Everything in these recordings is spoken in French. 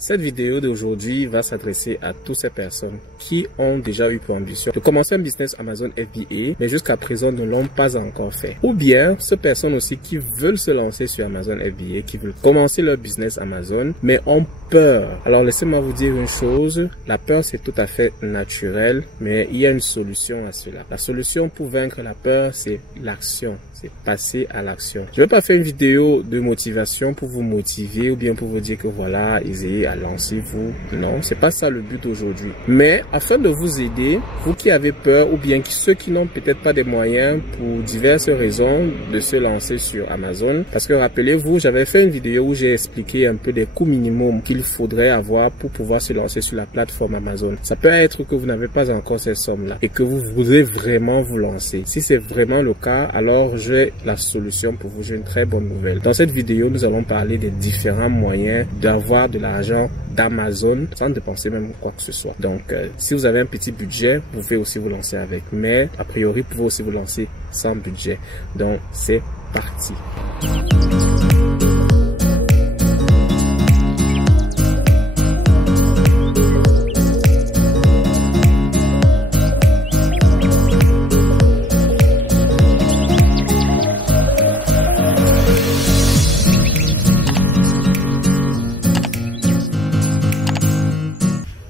Cette vidéo d'aujourd'hui va s'adresser à toutes ces personnes qui ont déjà eu pour ambition de commencer un business Amazon FBA, mais jusqu'à présent ne l'ont pas encore fait. Ou bien ces personnes aussi qui veulent se lancer sur Amazon FBA, qui veulent commencer leur business Amazon, mais ont peur. Alors laissez-moi vous dire une chose, la peur c'est tout à fait naturel, mais il y a une solution à cela. La solution pour vaincre la peur, c'est l'action. C'est passer à l'action. Je ne vais pas faire une vidéo de motivation pour vous motiver ou bien pour vous dire que voilà, essayez à lancer vous. Non, c'est pas ça le but aujourd'hui. Mais afin de vous aider, vous qui avez peur ou bien ceux qui n'ont peut-être pas des moyens pour diverses raisons de se lancer sur Amazon. Parce que rappelez-vous, j'avais fait une vidéo où j'ai expliqué un peu des coûts minimums qu'il faudrait avoir pour pouvoir se lancer sur la plateforme Amazon. Ça peut être que vous n'avez pas encore ces sommes-là et que vous voulez vraiment vous lancer. Si c'est vraiment le cas, alors j'ai la solution pour vous, j'ai une très bonne nouvelle. Dans cette vidéo, nous allons parler des différents moyens d'avoir de l'argent d'Amazon sans dépenser même quoi que ce soit. Donc, si vous avez un petit budget, vous pouvez aussi vous lancer avec. Mais, a priori, vous pouvez aussi vous lancer sans budget. Donc, c'est parti.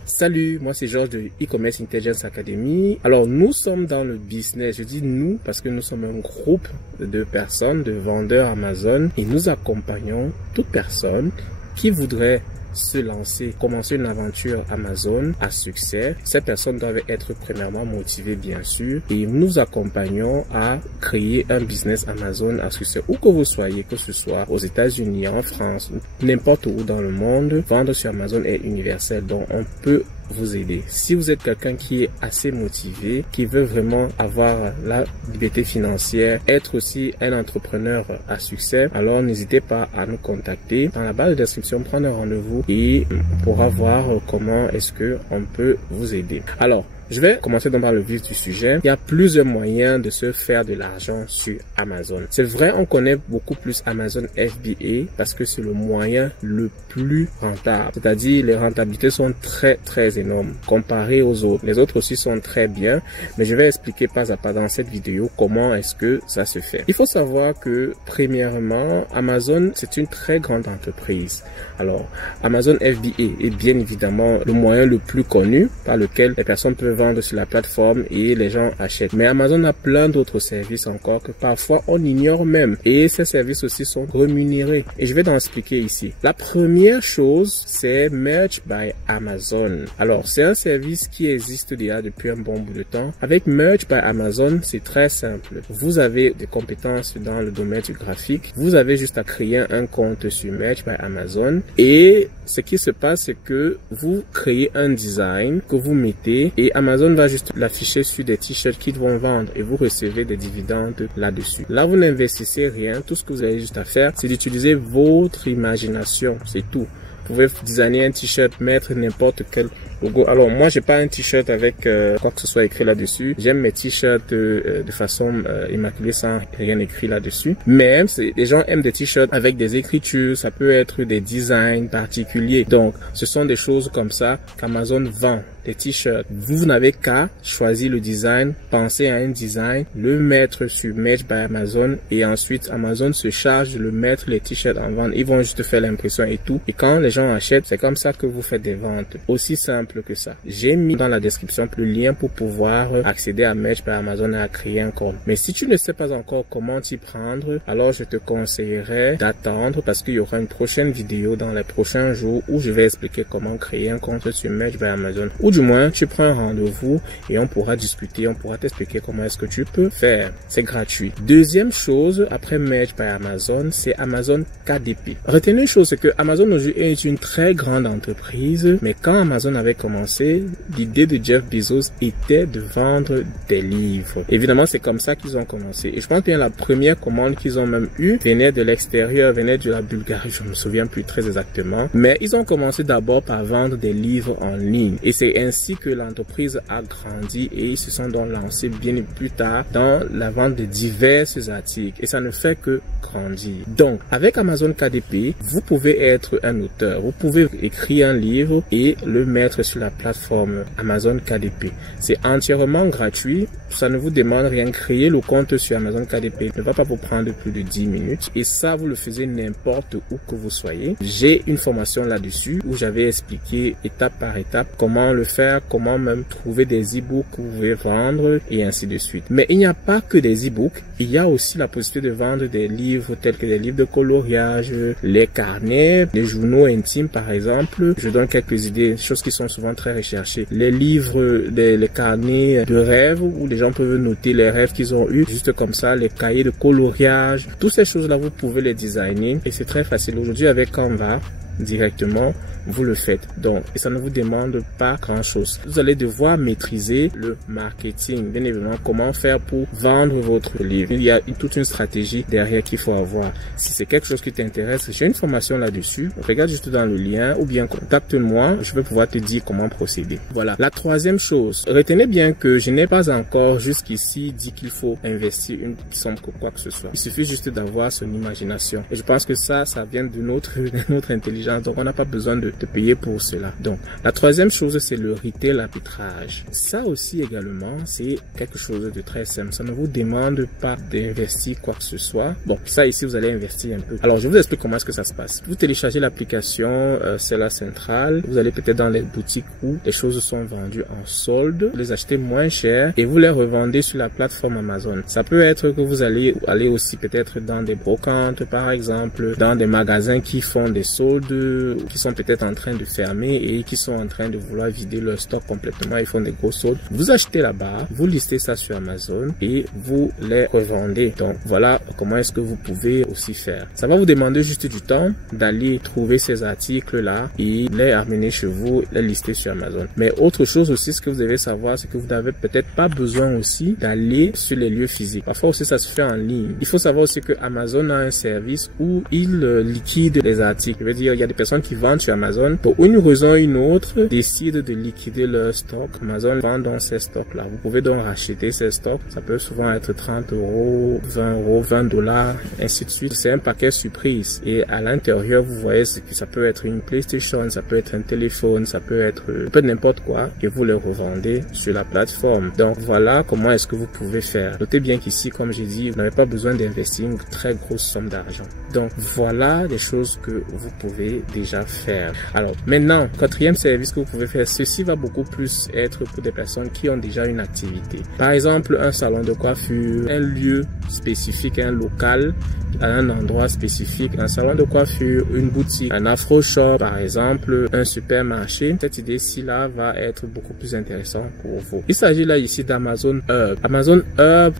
Salut, moi c'est Georges de E-Commerce Intelligence Academy. Alors nous sommes dans le business, je dis nous parce que nous sommes un groupe de personnes, de vendeurs Amazon et nous accompagnons toute personne qui voudrait se lancer, commencer une aventure Amazon à succès. Ces personnes doivent être premièrement motivées bien sûr et nous accompagnons à créer un business Amazon à succès où que vous soyez, que ce soit aux États-Unis, en France, n'importe où dans le monde. Vendre sur Amazon est universel, donc on peut vous aider. Si vous êtes quelqu'un qui est assez motivé, qui veut vraiment avoir la liberté financière, être aussi un entrepreneur à succès, alors n'hésitez pas à nous contacter. Dans la barre de description, prenez un rendez-vous et on pourra voir comment est-ce que on peut vous aider. Alors, je vais commencer par le vif du sujet. Il y a plusieurs moyens de se faire de l'argent sur Amazon. C'est vrai, on connaît beaucoup plus Amazon FBA parce que c'est le moyen le plus rentable. C'est-à-dire, les rentabilités sont très énormes comparées aux autres. Les autres aussi sont très bien, mais je vais expliquer pas à pas dans cette vidéo comment est-ce que ça se fait. Il faut savoir que, premièrement, Amazon, c'est une très grande entreprise. Alors, Amazon FBA est bien évidemment le moyen le plus connu par lequel les personnes peuvent vendre sur la plateforme et les gens achètent. Mais Amazon a plein d'autres services encore que parfois on ignore même. Et ces services aussi sont rémunérés. Et je vais t'en expliquer ici. La première chose, c'est Merch by Amazon. Alors, c'est un service qui existe déjà depuis un bon bout de temps. Avec Merch by Amazon, c'est très simple. Vous avez des compétences dans le domaine du graphique. Vous avez juste à créer un compte sur Merch by Amazon. Et ce qui se passe, c'est que vous créez un design que vous mettez et Amazon va juste l'afficher sur des t-shirts qu'ils vont vendre et vous recevez des dividendes là-dessus. Là, vous n'investissez rien. Tout ce que vous avez juste à faire, c'est d'utiliser votre imagination. C'est tout. Vous pouvez designer un t-shirt, mettre n'importe quel logo. Alors, moi, j'ai pas un t-shirt avec quoi que ce soit écrit là-dessus. J'aime mes t-shirts de façon immaculée sans rien écrit là-dessus. Mais les gens aiment des t-shirts avec des écritures. Ça peut être des designs particuliers. Donc, ce sont des choses comme ça qu'Amazon vend. Des t-shirts. Vous n'avez qu'à choisir le design, penser à un design, le mettre sur Merch by Amazon et ensuite Amazon se charge de le mettre les t-shirts en vente. Ils vont juste faire l'impression et tout. Et quand les gens achètent, c'est comme ça que vous faites des ventes. Aussi simple que ça. J'ai mis dans la description le lien pour pouvoir accéder à Merch by Amazon et à créer un compte. Mais si tu ne sais pas encore comment t'y prendre, alors je te conseillerais d'attendre parce qu'il y aura une prochaine vidéo dans les prochains jours où je vais expliquer comment créer un compte sur Merch by Amazon. Ou du moins, tu prends un rendez-vous et on pourra discuter, on pourra t'expliquer comment est-ce que tu peux faire. C'est gratuit. Deuxième chose, après Merch by Amazon, c'est Amazon KDP. Retenez une chose, c'est que Amazon est une très grande entreprise, mais quand Amazon avait commencé, l'idée de Jeff Bezos était de vendre des livres. Évidemment, c'est comme ça qu'ils ont commencé. Et je pense que la première commande qu'ils ont même eue venait de l'extérieur, venait de la Bulgarie, je me souviens plus très exactement. Mais ils ont commencé d'abord par vendre des livres en ligne. Et c'est C'est ainsi que l'entreprise a grandi et ils se sont donc lancés bien plus tard dans la vente de divers articles et ça ne fait que grandir. Donc, avec Amazon KDP, vous pouvez être un auteur. Vous pouvez écrire un livre et le mettre sur la plateforme Amazon KDP. C'est entièrement gratuit. Ça ne vous demande rien. Créer le compte sur Amazon KDP ne va pas vous prendre plus de 10 minutes et ça, vous le faisiez n'importe où que vous soyez. J'ai une formation là-dessus où j'avais expliqué étape par étape comment le faire, comment même trouver des e-books que vous pouvez vendre et ainsi de suite. Mais il n'y a pas que des e-books. Il y a aussi la possibilité de vendre des livres tels que des livres de coloriage, les carnets, les journaux intimes par exemple. Je donne quelques idées, choses qui sont souvent très recherchées. Les livres, les carnets de rêves où les gens peuvent noter les rêves qu'ils ont eus, juste comme ça, les cahiers de coloriage. Toutes ces choses-là, vous pouvez les designer et c'est très facile. Aujourd'hui avec Canva, directement, vous le faites. Donc, et ça ne vous demande pas grand-chose. Vous allez devoir maîtriser le marketing. Bien évidemment, comment faire pour vendre votre livre. Il y a toute une stratégie derrière qu'il faut avoir. Si c'est quelque chose qui t'intéresse, j'ai une formation là-dessus. Regarde juste dans le lien ou bien contacte-moi. Je vais pouvoir te dire comment procéder. Voilà. La troisième chose, retenez bien que je n'ai pas encore jusqu'ici dit qu'il faut investir une somme quoi que ce soit. Il suffit juste d'avoir son imagination. Et je pense que ça vient de notre intelligence. Donc, on n'a pas besoin de payer pour cela. Donc, la troisième chose, c'est le retail arbitrage. Ça aussi également, c'est quelque chose de très simple. Ça ne vous demande pas d'investir quoi que ce soit. Bon, ça ici, vous allez investir un peu. Alors, je vous explique comment est-ce que ça se passe. Vous téléchargez l'application Seller Central. Vous allez peut-être dans les boutiques où les choses sont vendues en solde. Vous les achetez moins cher et vous les revendez sur la plateforme Amazon. Ça peut être que vous allez aller aussi peut-être dans des brocantes, par exemple, dans des magasins qui font des soldes, qui sont peut-être en train de fermer et qui sont en train de vouloir vider leur stock complètement. Ils font des gros soldes. Vous achetez là-bas, vous listez ça sur Amazon et vous les revendez. Donc, voilà comment est-ce que vous pouvez aussi faire. Ça va vous demander juste du temps d'aller trouver ces articles-là et les amener chez vous, les lister sur Amazon. Mais autre chose aussi, ce que vous devez savoir, c'est que vous n'avez peut-être pas besoin aussi d'aller sur les lieux physiques. Parfois aussi, ça se fait en ligne. Il faut savoir aussi que Amazon a un service où il liquide les articles. Je veux dire, il y a des personnes qui vendent sur Amazon. Pour une raison ou une autre, décident de liquider leur stock. Amazon vend donc ces stocks-là. Vous pouvez donc racheter ces stocks. Ça peut souvent être 30 euros, 20 euros, 20 $, ainsi de suite. C'est un paquet surprise. Et à l'intérieur, vous voyez que ça peut être une PlayStation, ça peut être un téléphone, ça peut être n'importe quoi. Et vous les revendez sur la plateforme. Donc voilà comment est-ce que vous pouvez faire. Notez bien qu'ici, comme j'ai dit, vous n'avez pas besoin d'investir une très grosse somme d'argent. Donc voilà des choses que vous pouvez déjà faire. Alors maintenant, quatrième service que vous pouvez faire, ceci va beaucoup plus être pour des personnes qui ont déjà une activité. Par exemple, un salon de coiffure, un lieu spécifique, un local à un endroit spécifique, un salon de coiffure, une boutique, un afro shop par exemple, un supermarché. Cette idée-ci là va être beaucoup plus intéressante pour vous. Il s'agit là ici d'Amazon Hub. Amazon Hub,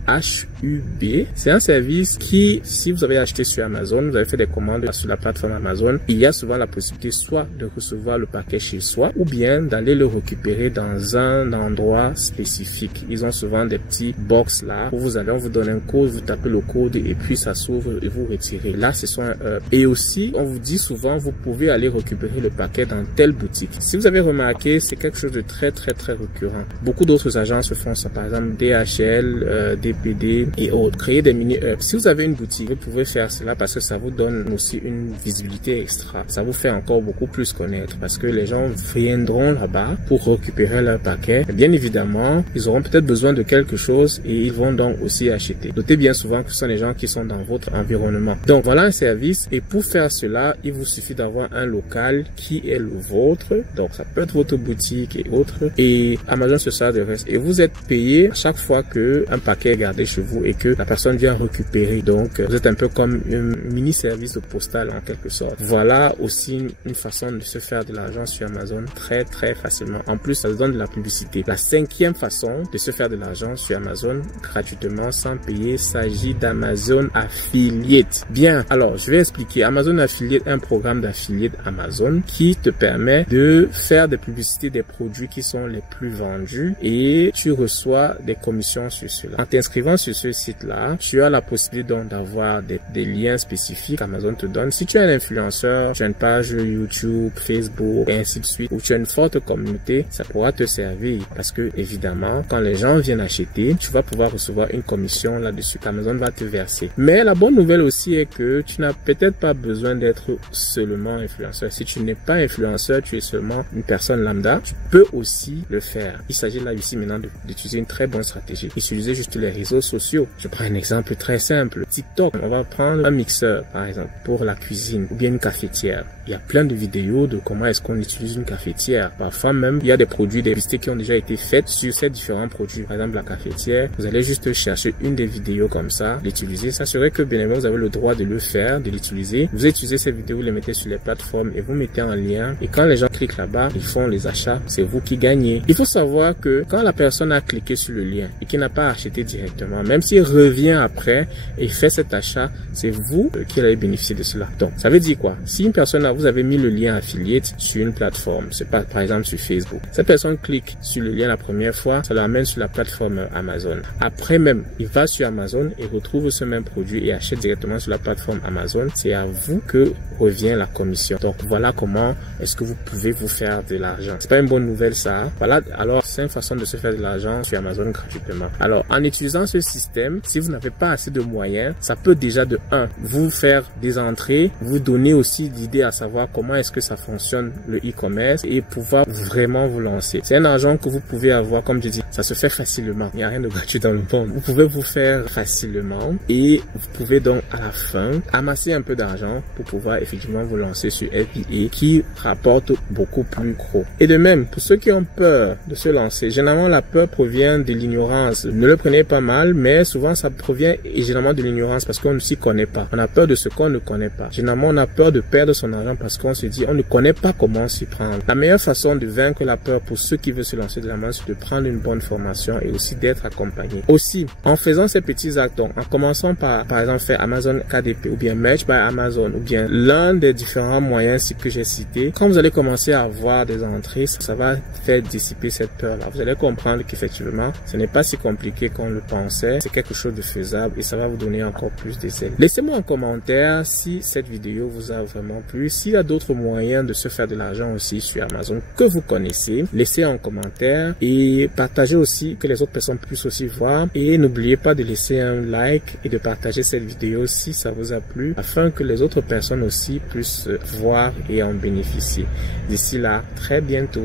HUB, c'est un service qui, si vous avez acheté sur Amazon, vous avez fait des commandes sur la plateforme Amazon, il y a souvent la possibilité soit de recevoir le paquet chez soi ou bien d'aller le récupérer dans un endroit spécifique. Ils ont souvent des petits box là où vous allez, on vous donne un code, vous tapez le code et puis ça s'ouvre et vous retirez. Là, ce sont un hub. Et aussi, on vous dit souvent, vous pouvez aller récupérer le paquet dans telle boutique. Si vous avez remarqué, c'est quelque chose de très récurrent. Beaucoup d'autres agences font ça, par exemple DHL, DPD et autres. Créer des mini hubs. Si vous avez une boutique, vous pouvez faire cela parce que ça vous donne aussi une visibilité extra. Ça vous fait encore beaucoup plus connaître parce que les gens viendront là-bas pour récupérer leur paquet. Et bien évidemment, ils auront peut-être besoin de quelque chose et ils vont donc aussi acheter. Notez bien souvent que ce sont les gens qui sont dans votre environnement. Donc voilà un service et pour faire cela, il vous suffit d'avoir un local qui est le vôtre. Donc ça peut être votre boutique et autres. Et Amazon se sert de reste. Et vous êtes payé à chaque fois que un paquet est gardé chez vous et que la personne vient récupérer. Donc vous êtes un peu comme un mini service postal en quelque sorte. Voilà aussi une façon de se faire de l'argent sur Amazon très facilement. En plus, ça vous donne de la publicité. La cinquième façon de se faire de l'argent sur Amazon gratuitement sans payer s'agit d'Amazon Affiliate. Bien, alors je vais expliquer. Amazon Affiliate est un programme d'affiliate Amazon qui te permet de faire des publicités des produits qui sont les plus vendus et tu reçois des commissions sur cela. En t'inscrivant sur ce site-là, tu as la possibilité donc d'avoir des liens spécifiques qu'Amazon te donne. Si tu es un influenceur, tu es une page YouTube, Facebook, et ainsi de suite, où tu as une forte communauté, ça pourra te servir. Parce que, évidemment, quand les gens viennent acheter, tu vas pouvoir recevoir une commission là-dessus qu'Amazon va te verser. Mais la bonne nouvelle aussi est que tu n'as peut-être pas besoin d'être seulement influenceur. Si tu n'es pas influenceur, tu es seulement une personne lambda, tu peux aussi le faire. Il s'agit là ici maintenant d'utiliser une très bonne stratégie. Utiliser juste les réseaux sociaux. Je prends un exemple très simple. TikTok, on va prendre un mixeur, par exemple, pour la cuisine, ou bien une cafetière. Il y a plein de vidéos de comment est-ce qu'on utilise une cafetière. Parfois même, il y a des produits, des publicités qui ont déjà été faites sur ces différents produits. Par exemple, la cafetière, vous allez juste chercher une des vidéos comme ça, l'utiliser. S'assurer que bien évidemment, vous avez le droit de le faire, de l'utiliser. Vous utilisez ces vidéos, vous les mettez sur les plateformes et vous mettez en lien. Et quand les gens cliquent là-bas, ils font les achats. C'est vous qui gagnez. Il faut savoir que quand la personne a cliqué sur le lien et qui n'a pas acheté directement, même s'il revient après et fait cet achat, c'est vous qui allez bénéficier de cela. Donc, ça veut dire quoi? Si une personne vous avez mis le lien affiliate sur une plateforme, c'est pas par exemple sur Facebook. Cette personne clique sur le lien la première fois, ça l'amène sur la plateforme Amazon. Après même, il va sur Amazon et retrouve ce même produit et achète directement sur la plateforme Amazon. C'est à vous que revient la commission. Donc voilà comment est-ce que vous pouvez vous faire de l'argent. C'est pas une bonne nouvelle ça. Voilà, alors c'est une façon de se faire de l'argent sur Amazon gratuitement. Alors en utilisant ce système, si vous n'avez pas assez de moyens, ça peut déjà de 1 vous faire des entrées, vous donner aussi l'idée à savoir comment est-ce que ça fonctionne le e-commerce et pouvoir vraiment vous lancer. C'est un argent que vous pouvez avoir, comme je dis, ça se fait facilement. Il n'y a rien de gratuit dans le monde. Vous pouvez vous faire facilement et vous pouvez donc à la fin amasser un peu d'argent pour pouvoir effectivement vous lancer sur FBA qui rapporte beaucoup plus gros. Et de même, pour ceux qui ont peur de se lancer, généralement la peur provient de l'ignorance. Ne le prenez pas mal, mais souvent ça provient généralement de l'ignorance parce qu'on ne s'y connaît pas. On a peur de ce qu'on ne connaît pas. Généralement, on a peur de perdre son argent parce qu'on se dit on ne connaît pas comment s'y prendre. La meilleure façon de vaincre la peur pour ceux qui veulent se lancer de la main, c'est de prendre une bonne formation et aussi d'être accompagné. Aussi, en faisant ces petits actes, en commençant par exemple faire Amazon KDP ou bien Merch by Amazon ou bien l'un des différents moyens que j'ai cités, quand vous allez commencer à avoir des entrées, ça va faire dissiper cette peur-là. Vous allez comprendre qu'effectivement, ce n'est pas si compliqué qu'on le pensait. C'est quelque chose de faisable et ça va vous donner encore plus d'essais. Laissez-moi un commentaire si cette vidéo vous a vraiment plu. S'il y a d'autres moyens de se faire de l'argent aussi sur Amazon que vous connaissez, laissez un commentaire et partagez aussi, que les autres personnes puissent aussi voir. Et n'oubliez pas de laisser un like et de partager cette vidéo si ça vous a plu, afin que les autres personnes aussi puissent voir et en bénéficier. D'ici là, très bientôt.